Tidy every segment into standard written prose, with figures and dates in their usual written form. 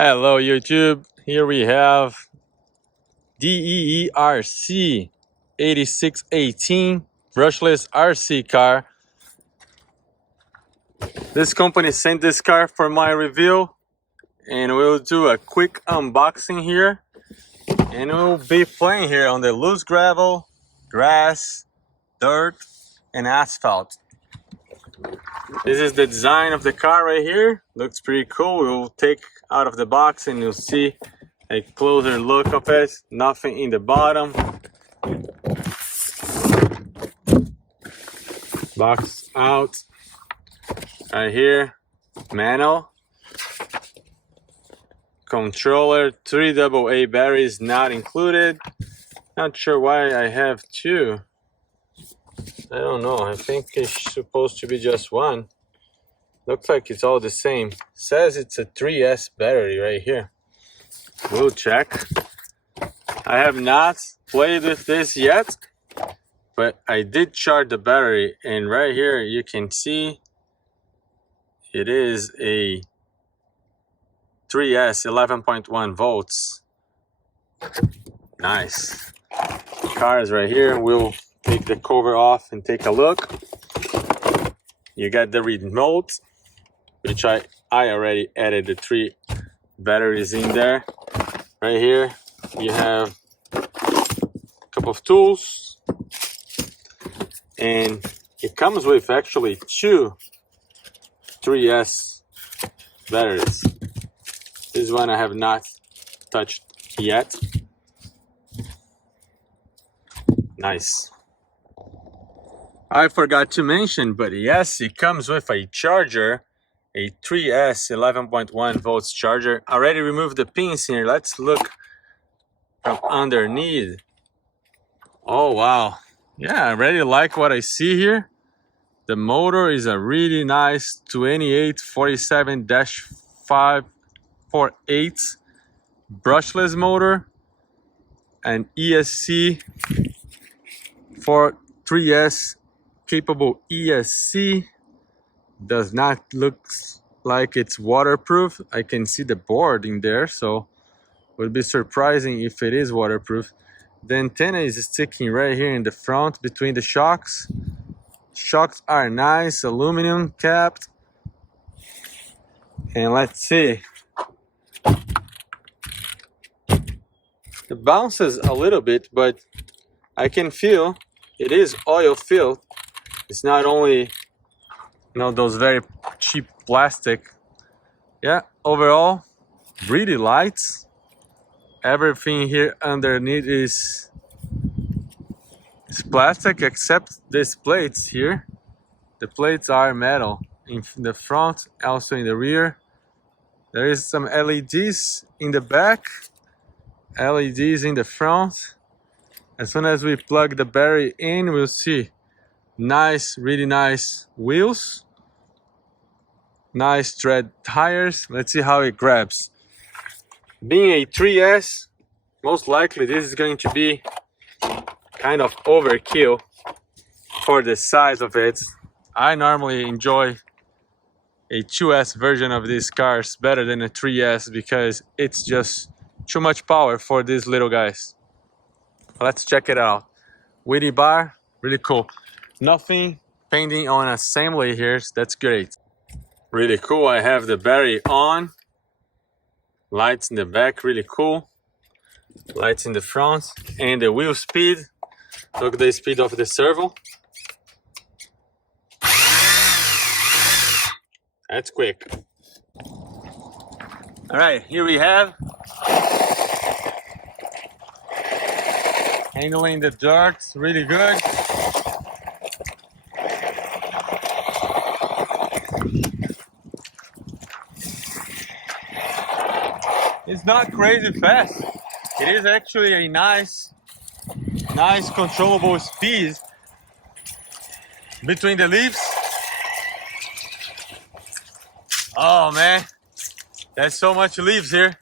Hello YouTube, here we have DEERC 8618 brushless RC car. This company sent this car for my review and we'll do a quick unboxing here, and we'll be playing here on the loose gravel, grass, dirt and asphalt. This is the design of the car right here. Looks pretty cool. We'll take out of the box and you'll see a closer look of it. Nothing in the bottom. Box out. Right here. Manual. Controller. 3 AA batteries not included. Not sure why I have two. I don't know. I think it's supposed to be just one. Looks like it's all the same. Says it's a 3S battery right here. We'll check. I have not played with this yet, but I did charge the battery, and right here you can see it is a 3S 11.1 volts. Nice. The car is right here. We'll take the cover off and take a look. You got the remote, which I already added the 3 batteries in there. Right here you have a couple of tools, and it comes with actually 2 3S batteries. This one I have not touched yet. Nice. I forgot to mention, but yes, it comes with a charger, a 3S 11.1 volts charger. I already removed the pins here. Let's look from underneath. Oh wow, yeah, I really like what I see here. The motor is a really nice 2847-548 brushless motor, and ESC for 3S capable ESC. Does not look like it's waterproof. I can see the board in there, so it would be surprising if it is waterproof. The antenna is sticking right here in the front between the shocks. Shocks are nice, aluminum capped. And let's see. It bounces a little bit, but I can feel it is oil filled. It's not only, you know, those very cheap plastic. Yeah, overall really light. Everything here underneath is plastic except these plates here. The plates are metal in the front, also in the rear. There is some LEDs in the back, LEDs in the front. As soon as we plug the battery in, we'll see nice, really nice wheels, nice tread tires. Let's see how it grabs. Being a 3S, most likely this is going to be kind of overkill for the size of it. I normally enjoy a 2S version of these cars better than a 3S because it's just too much power for these little guys. Let's check it out. Wheelie bar, really cool. Nothing pending on assembly here, so that's great. Really cool. I have the battery on. Lights in the back, really cool. Lights in the front, and the wheel speed. Look at the speed of the servo. That's quick. All right, here we have handling the dirt, really good. It's not crazy fast. It is actually a nice controllable speed between the leaves. Oh man, there's so much leaves here.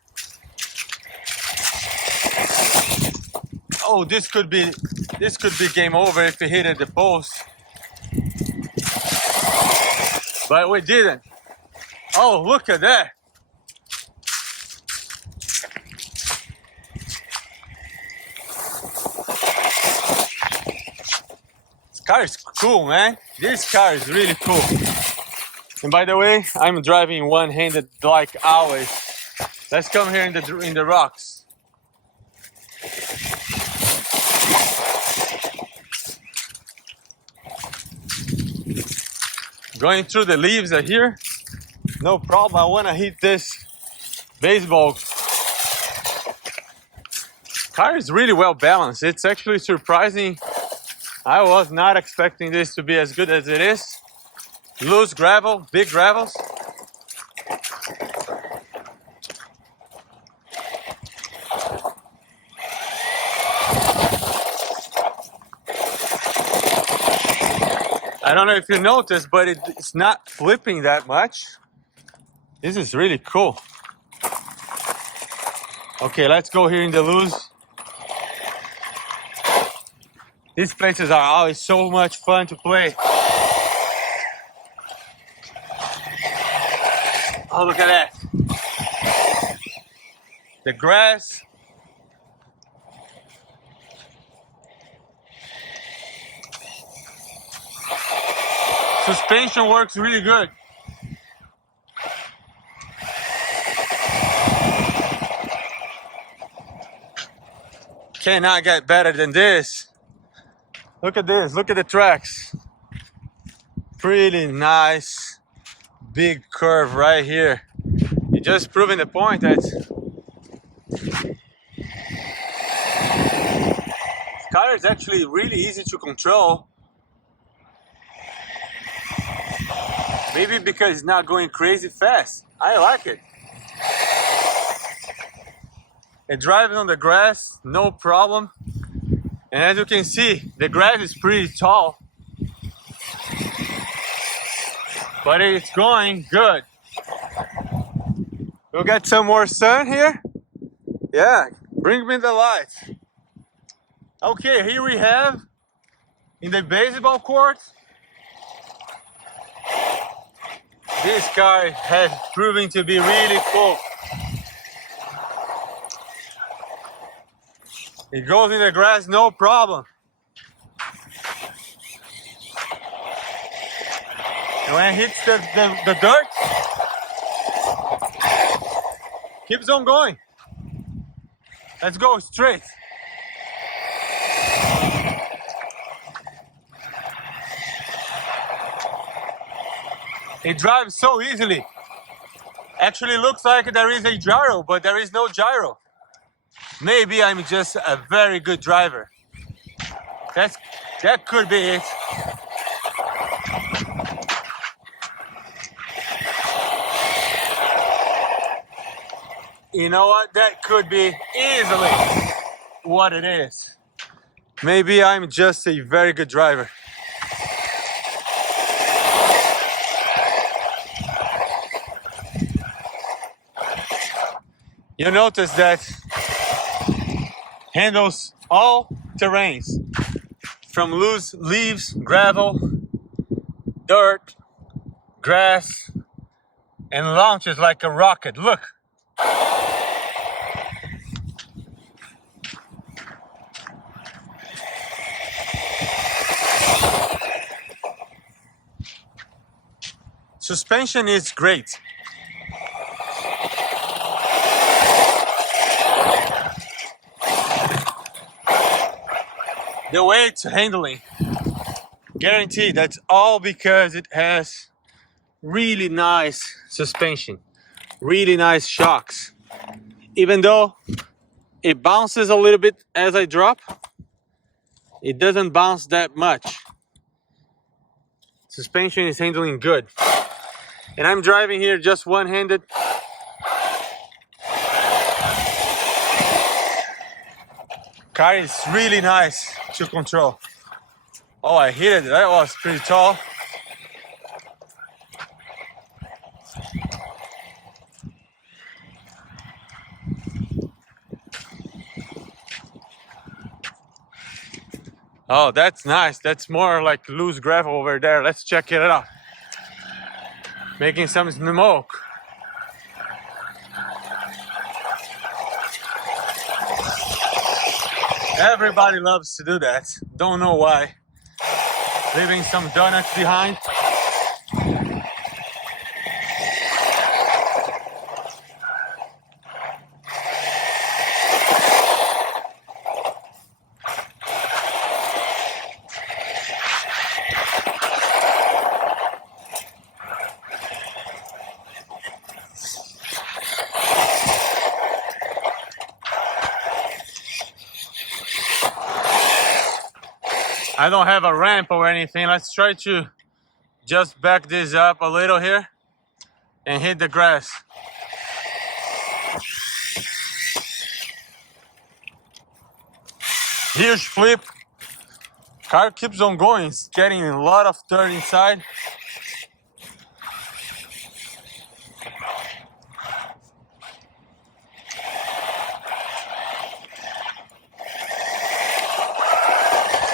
Oh, this could be game over if we hit at the post. But we didn't. Oh, look at that. Car is cool, man. This car is really cool. And by the way, I'm driving one-handed like always. Let's come here in the rocks. Going through the leaves are here. No problem. I want to hit this baseball. Car is really well balanced. It's actually surprising. I was not expecting this to be as good as it is. Loose gravel, big gravels. I don't know if you noticed, but it's not flipping that much. This is really cool. Okay, let's go here in the loose. These places are always so much fun to play. Oh, look at that. The grass. Suspension works really good. Cannot get better than this. Look at this, look at the tracks. Pretty nice, big curve right here. You're just proving the point that this car is actually really easy to control. Maybe because it's not going crazy fast. I like it. It drives on the grass, no problem. And as you can see, the grass is pretty tall. But it's going good. We'll get some more sun here. Yeah, bring me the light. Okay, here we have in the baseball court. This car has proven to be really cool. It goes in the grass, no problem. And when it hits the dirt, keeps on going. Let's go straight. It drives so easily. Actually looks like there is a gyro, but there is no gyro. Maybe I'm just a very good driver. That could be it. You know what? That could be easily what it is. Maybe I'm just a very good driver. You notice that handles all terrains, from loose leaves, gravel, dirt, grass, and launches like a rocket. Look. Suspension is great. The way it's handling, guaranteed, that's all because it has really nice suspension, really nice shocks. Even though it bounces a little bit as I drop, it doesn't bounce that much. Suspension is handling good. And I'm driving here just one-handed. Car is really nice to control. Oh, I hit it. That was pretty tall. Oh, that's nice. That's more like loose gravel over there. Let's check it out. Making some smoke. Everybody loves to do that. Don't know why. leaving some donuts behind. I don't have a ramp or anything. Let's try to just back this up a little here and hit the grass. Huge flip. Car keeps on going. It's getting a lot of dirt inside.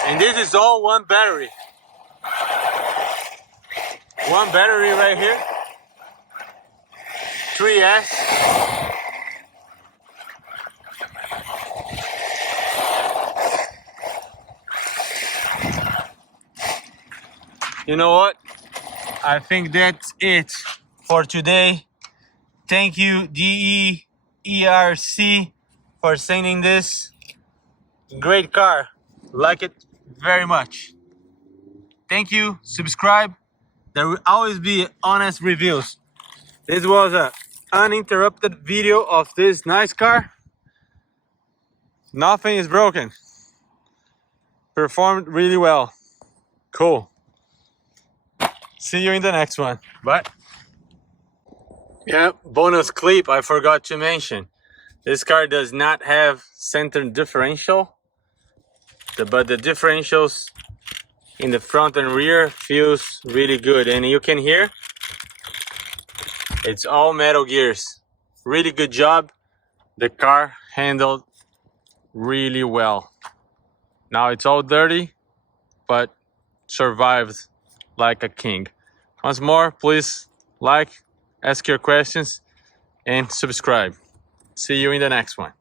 And this is all one battery. One battery right here. 3S. You know what? I think that's it for today. Thank you, DEERC, for sending this. Great car. Like it very much. Thank you. Subscribe. There will always be honest reviews. This was an uninterrupted video of this nice car. Nothing is broken. Performed really well. Cool. See you in the next one. Bye. Yeah, bonus clip I forgot to mention. This car does not have center differential, but the differentials in the front and rear feels really good. And you can hear it's all metal gears. Really good job. The car handled really well. Now it's all dirty, but survived like a king. Once more, please like, ask your questions, and subscribe. See you in the next one.